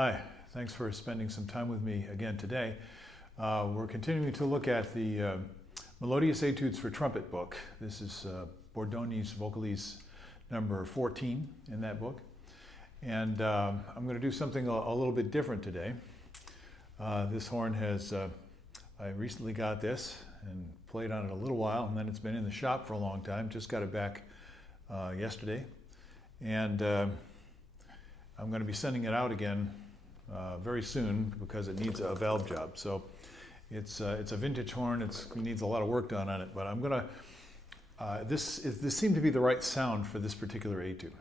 Hi, thanks for spending some time with me again today. We're continuing to look at the Melodious Etudes for Trumpet book. This is Bordogni's Vocalise number 14 in that book. And I'm going to do something a little bit different today. This horn has, I recently got this and played on it a little while, and then it's been in the shop for a long time. Just got it back yesterday. And I'm going to be sending it out again very soon because it needs a valve job. So it's a vintage horn. It needs a lot of work done on it, but I'm going to, this seemed to be the right sound for this particular etude.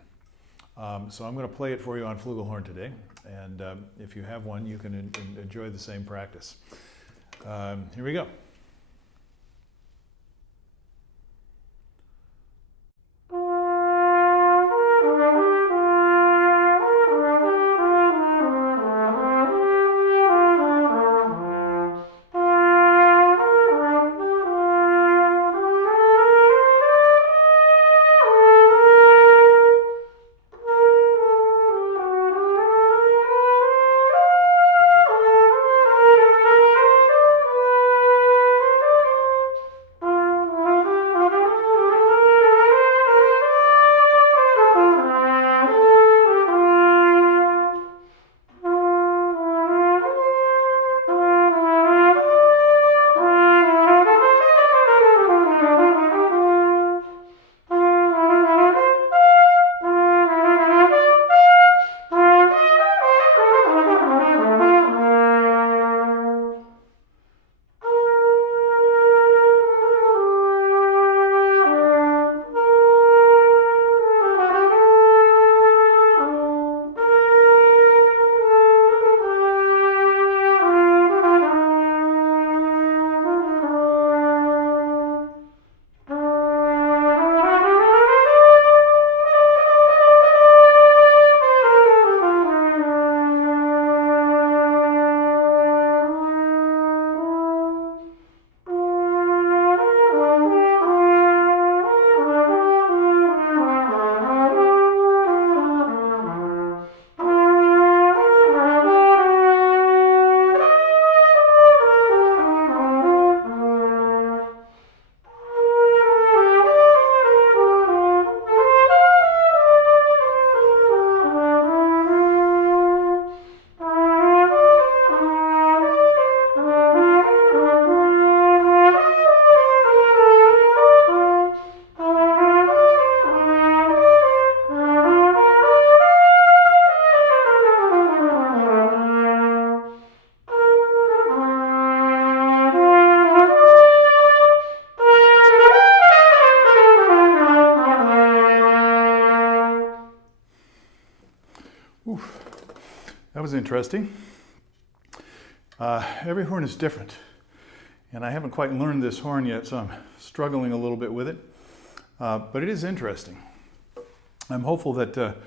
So I'm going to play it for you on Flugelhorn today, and if you have one, you can enjoy the same practice. Here we go. That was interesting. Every horn is different, and I haven't quite learned this horn yet, so I'm struggling a little bit with it, but it is interesting. I'm hopeful that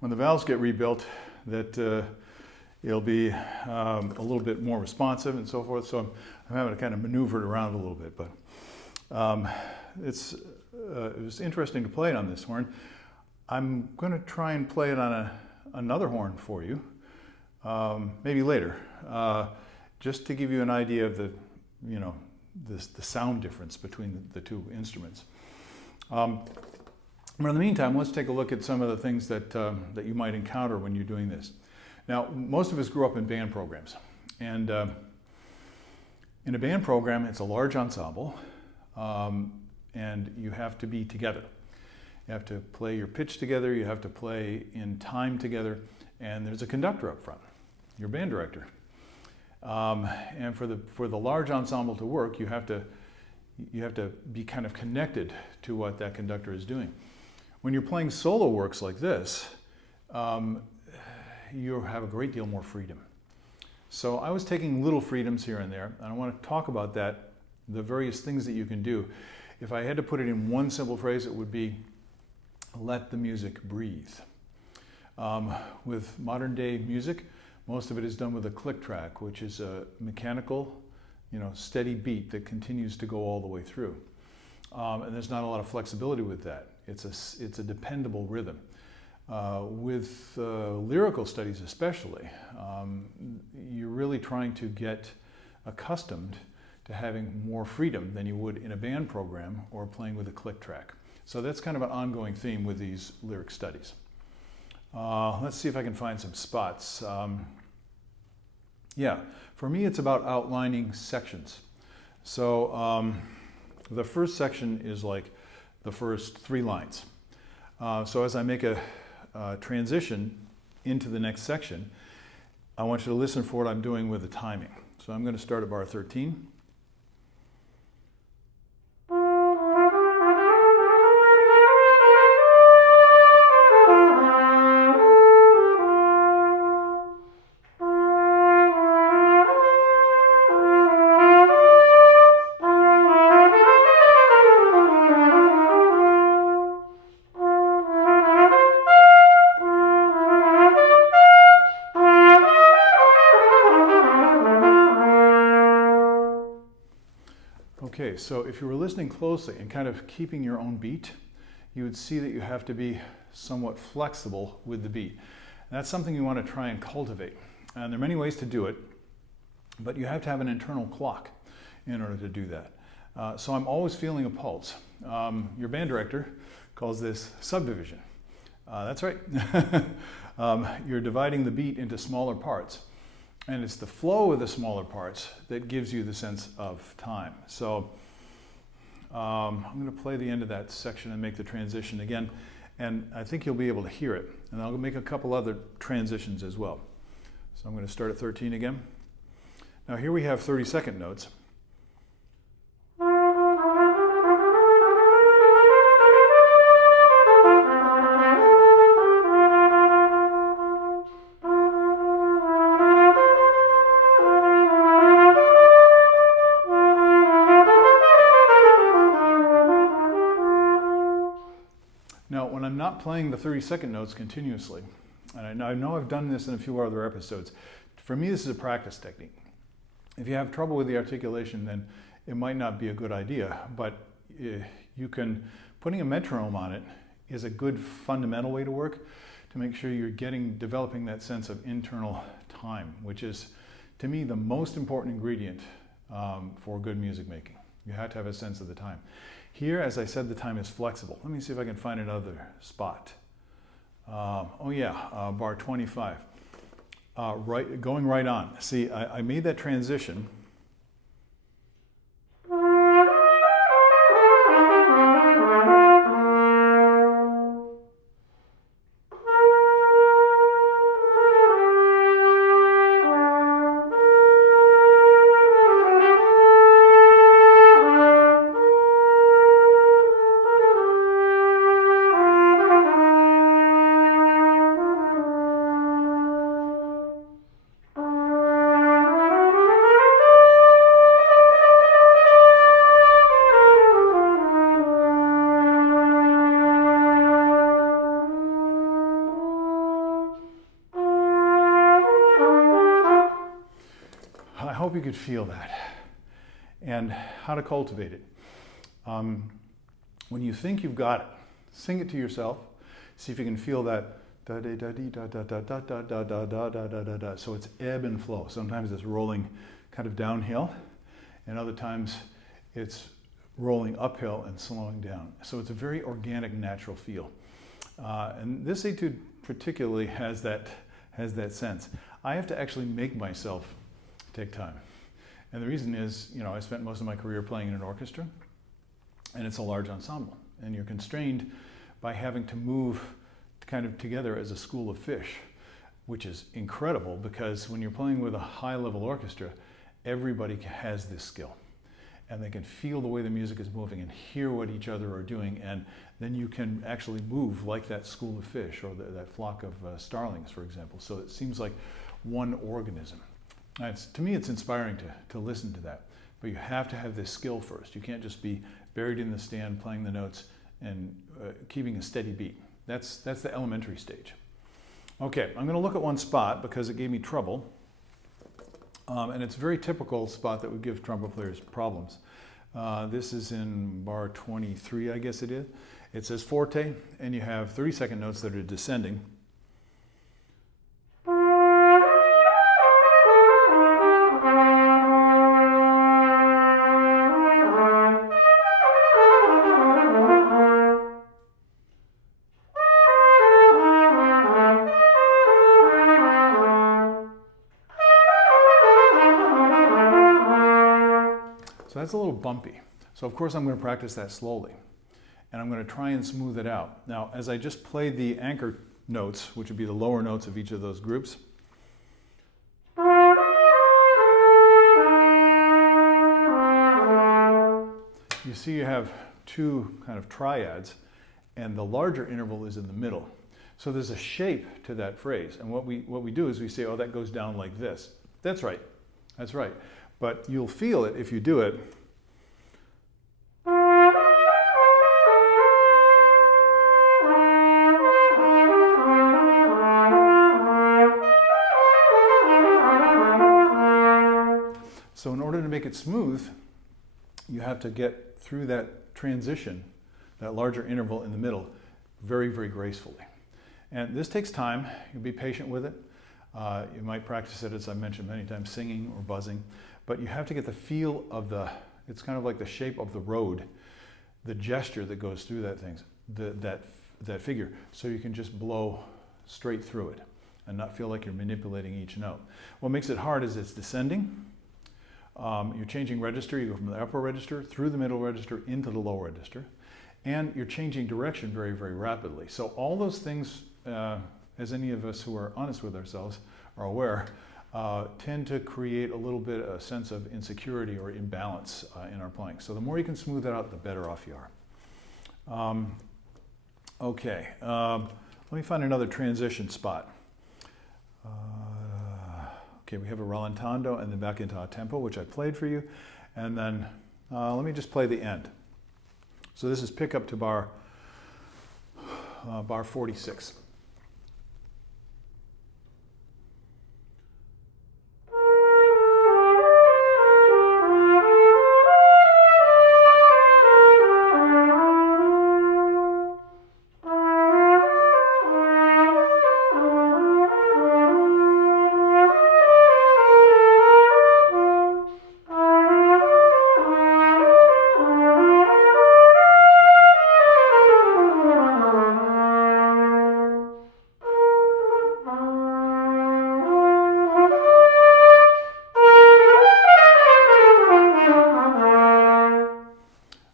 when the valves get rebuilt that it'll be a little bit more responsive and so forth, so I'm having to kind of maneuver it around a little bit, but it was interesting to play it on this horn. I'm going to try and play it on another horn for you, maybe later, just to give you an idea of the sound difference between the two instruments. But in the meantime, let's take a look at some of the things that you might encounter when you're doing this. Now, most of us grew up in band programs, and in a band program, it's a large ensemble, and you have to be together. You have to play your pitch together, you have to play in time together, and there's a conductor up front, your band director. And for the large ensemble to work, you have to be kind of connected to what that conductor is doing. When you're playing solo works like this, you have a great deal more freedom. So I was taking little freedoms here and there, and I want to talk about that, the various things that you can do. If I had to put it in one simple phrase, it would be, let the music breathe. With modern day music, most of it is done with a click track, which is a mechanical, steady beat that continues to go all the way through. And there's not a lot of flexibility with that. It's a dependable rhythm. With lyrical studies especially, you're really trying to get accustomed to having more freedom than you would in a band program or playing with a click track. So that's kind of an ongoing theme with these lyric studies. Let's see if I can find some spots. Yeah, for me it's about outlining sections. So the first section is like the first 3 lines. So as I make a transition into the next section, I want you to listen for what I'm doing with the timing. So I'm going to start at bar 13. Okay, so if you were listening closely and kind of keeping your own beat, you would see that you have to be somewhat flexible with the beat. And that's something you want to try and cultivate. And there are many ways to do it, but you have to have an internal clock in order to do that. So I'm always feeling a pulse. Your band director calls this subdivision. That's right. You're dividing the beat into smaller parts. And it's the flow of the smaller parts that gives you the sense of time. So I'm going to play the end of that section and make the transition again. And I think you'll be able to hear it. And I'll make a couple other transitions as well. So I'm going to start at 13 again. Now here we have 30-second notes. Now, when I'm not playing the 30-second notes continuously, and I know I've done this in a few other episodes, for me this is a practice technique. If you have trouble with the articulation, then it might not be a good idea, but putting a metronome on it is a good fundamental way to work to make sure you're developing that sense of internal time, which is, to me, the most important ingredient for good music making. You have to have a sense of the time. Here, as I said, the time is flexible. Let me see if I can find another spot. Bar 25. Going right on. See, I made that transition. I hope you could feel that and how to cultivate it. When you think you've got it, sing it to yourself. See if you can feel that da da da da da da da da da da da da da da da. So it's ebb and flow. Sometimes it's rolling kind of downhill, and other times it's rolling uphill and slowing down. So it's a very organic, natural feel. And this etude particularly has that sense. I have to actually make myself take time. And the reason is, I spent most of my career playing in an orchestra, and it's a large ensemble. And you're constrained by having to move kind of together as a school of fish, which is incredible because when you're playing with a high-level orchestra, everybody has this skill. And they can feel the way the music is moving and hear what each other are doing, and then you can actually move like that school of fish or that flock of starlings, for example. So it seems like one organism. To me, it's inspiring to listen to that, but you have to have this skill first. You can't just be buried in the stand playing the notes and keeping a steady beat. That's the elementary stage. Okay, I'm going to look at one spot because it gave me trouble, and it's a very typical spot that would give trumpet players problems. This is in bar 23, I guess it is. It says forte, and you have 30-second notes that are descending. So that's a little bumpy. So of course I'm going to practice that slowly. And I'm going to try and smooth it out. Now, as I just played the anchor notes, which would be the lower notes of each of those groups, you see you have two kind of triads, and the larger interval is in the middle. So there's a shape to that phrase. And what we do is we say, oh, that goes down like this. That's right. That's right. But you'll feel it if you do it. So in order to make it smooth, you have to get through that transition, that larger interval in the middle, very, very gracefully. And this takes time. You'll be patient with it. You might practice it, as I mentioned many times, singing or buzzing. But you have to get the feel of it's kind of like the shape of the road, the gesture that goes through that figure, so you can just blow straight through it and not feel like you're manipulating each note. What makes it hard is it's descending. You're changing register. You go from the upper register through the middle register into the lower register, and you're changing direction very, very rapidly. So all those things, as any of us who are honest with ourselves are aware, tend to create a little bit a sense of insecurity or imbalance in our playing. So the more you can smooth that out, the better off you are. Okay, let me find another transition spot. Okay, we have a rallentando and then back into a tempo, which I played for you. And then let me just play the end. So this is pick up to bar 46.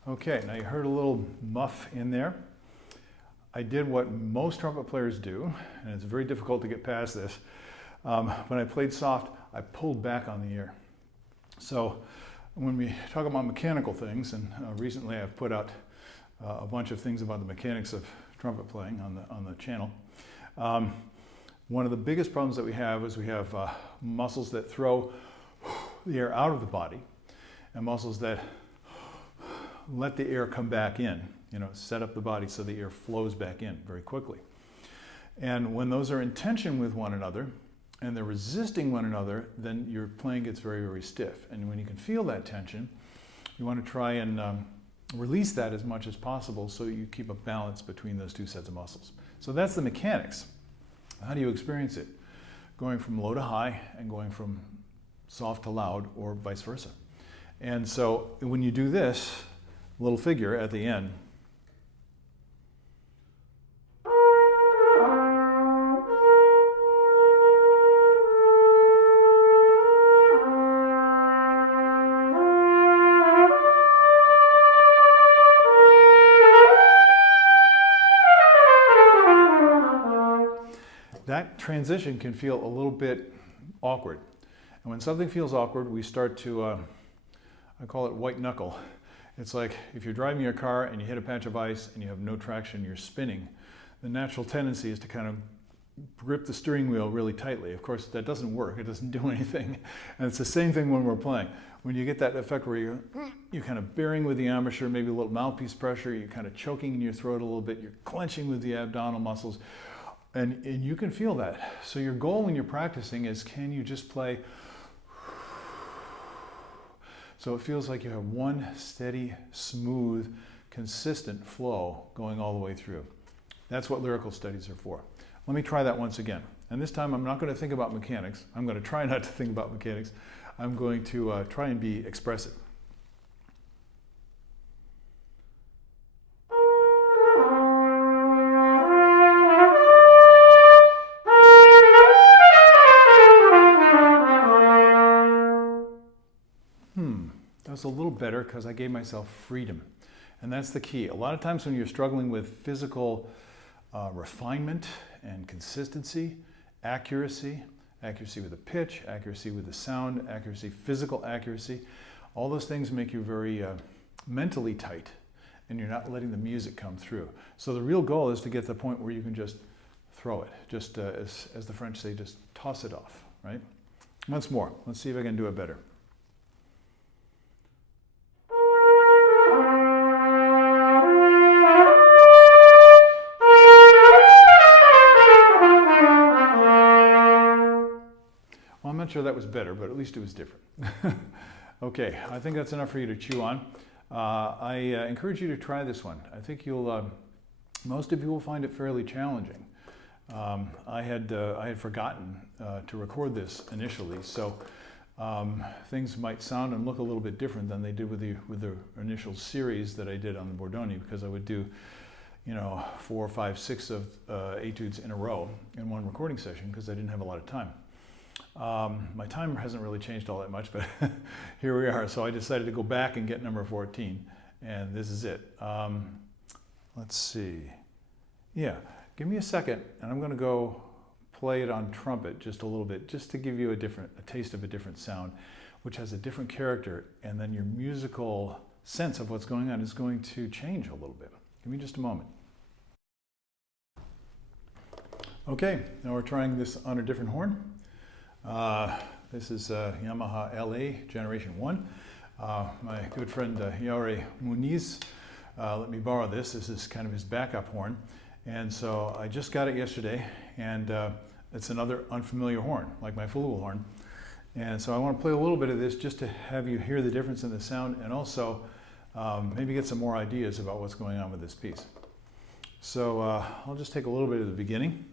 Okay, now you heard a little muff in there. I did what most trumpet players do, and it's very difficult to get past this. When I played soft, I pulled back on the ear. So when we talk about mechanical things, and recently I've put out a bunch of things about the mechanics of trumpet playing on the channel. One of the biggest problems that we have is we have muscles that throw the air out of the body, and muscles that let the air come back in, set up the body so the air flows back in very quickly. And when those are in tension with one another and they're resisting one another, then your playing gets very, very stiff. And when you can feel that tension, you want to try and release that as much as possible so you keep a balance between those two sets of muscles. So that's the mechanics. How do you experience it? Going from low to high and going from soft to loud, or vice versa. And so when you do this little figure at the end, that transition can feel a little bit awkward. And when something feels awkward, we start to, I call it white knuckle. It's like if you're driving your car and you hit a patch of ice and you have no traction, you're spinning. The natural tendency is to kind of grip the steering wheel really tightly. Of course, that doesn't work. It doesn't do anything. And it's the same thing when we're playing. When you get that effect where you're kind of bearing with the embouchure, maybe a little mouthpiece pressure, you're kind of choking in your throat a little bit, you're clenching with the abdominal muscles, and you can feel that. So your goal when you're practicing is, can you just play so it feels like you have one steady, smooth, consistent flow going all the way through. That's what lyrical studies are for. Let me try that once again. And this time I'm not going to think about mechanics. I'm going to try not to think about mechanics. I'm going to try and be expressive. That's a little better because I gave myself freedom. And that's the key. A lot of times when you're struggling with physical refinement and consistency, accuracy with the pitch, accuracy with the sound, accuracy, physical accuracy, all those things make you very mentally tight, and you're not letting the music come through. So the real goal is to get to the point where you can just throw it, just as the French say, just toss it off, right? Once more, let's see if I can do it better. I'm not sure that was better, but at least it was different. Okay, I think that's enough for you to chew on. I encourage you to try this one. I think most of you will find it fairly challenging. I had forgotten to record this initially, so things might sound and look a little bit different than they did with the initial series that I did on the Bordogni, because I would do 4, 5, 6 of etudes in a row in one recording session because I didn't have a lot of time. My timer hasn't really changed all that much, but here we are. So I decided to go back and get number 14, and this is it. Let's see. Yeah, give me a second, and I'm going to go play it on trumpet just a little bit, just to give you a taste of a different sound, which has a different character, and then your musical sense of what's going on is going to change a little bit. Give me just a moment. Okay, now we're trying this on a different horn. This is Yamaha LA Generation 1. My good friend Yaure Muniz let me borrow this. This is kind of his backup horn. And so I just got it yesterday, and it's another unfamiliar horn, like my Flugelhorn. And so I want to play a little bit of this just to have you hear the difference in the sound, and also maybe get some more ideas about what's going on with this piece. So I'll just take a little bit of the beginning.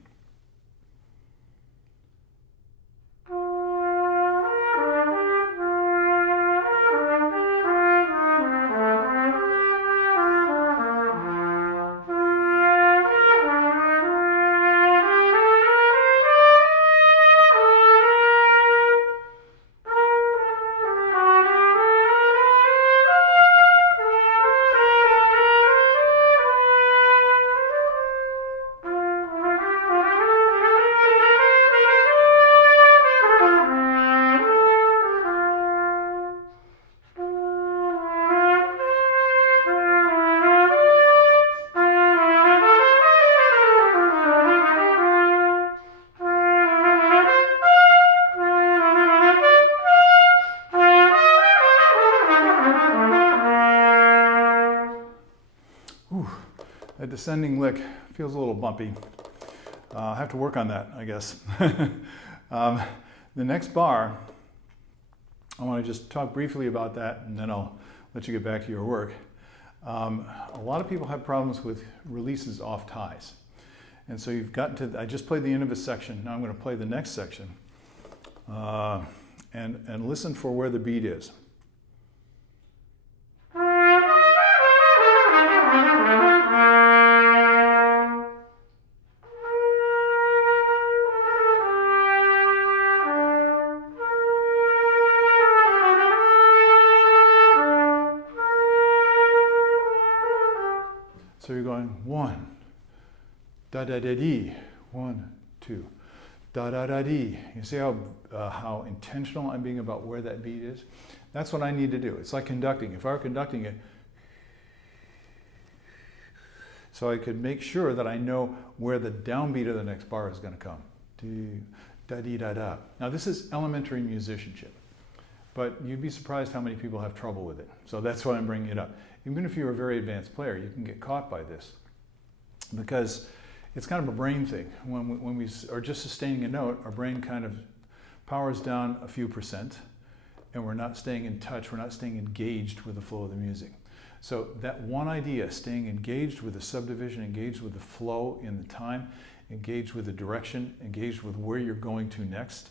That descending lick feels a little bumpy. I'll have to work on that, I guess. The next bar, I want to just talk briefly about that, and then I'll let you get back to your work. A lot of people have problems with releases off ties. And so you've gotten to, I just played the end of a section, now I'm going to play the next section. And listen for where the beat is. So you're going 1, da da da dee, 1, 2, da da da dee. You see how intentional I'm being about where that beat is? That's what I need to do. It's like conducting. If I were conducting it, so I could make sure that I know where the downbeat of the next bar is going to come. Da dee da da. Now this is elementary musicianship, but you'd be surprised how many people have trouble with it. So that's why I'm bringing it up. Even if you're a very advanced player, you can get caught by this, because it's kind of a brain thing. When we are just sustaining a note, our brain kind of powers down a few %, and we're not staying in touch, we're not staying engaged with the flow of the music. So that one idea, staying engaged with the subdivision, engaged with the flow in the time, engaged with the direction, engaged with where you're going to next,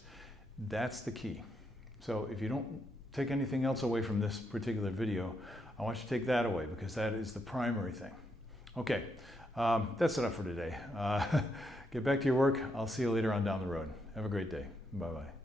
that's the key. So if you don't take anything else away from this particular video, I want you to take that away, because that is the primary thing. Okay, that's enough for today. Get back to your work. I'll see you later on down the road. Have a great day. Bye-bye.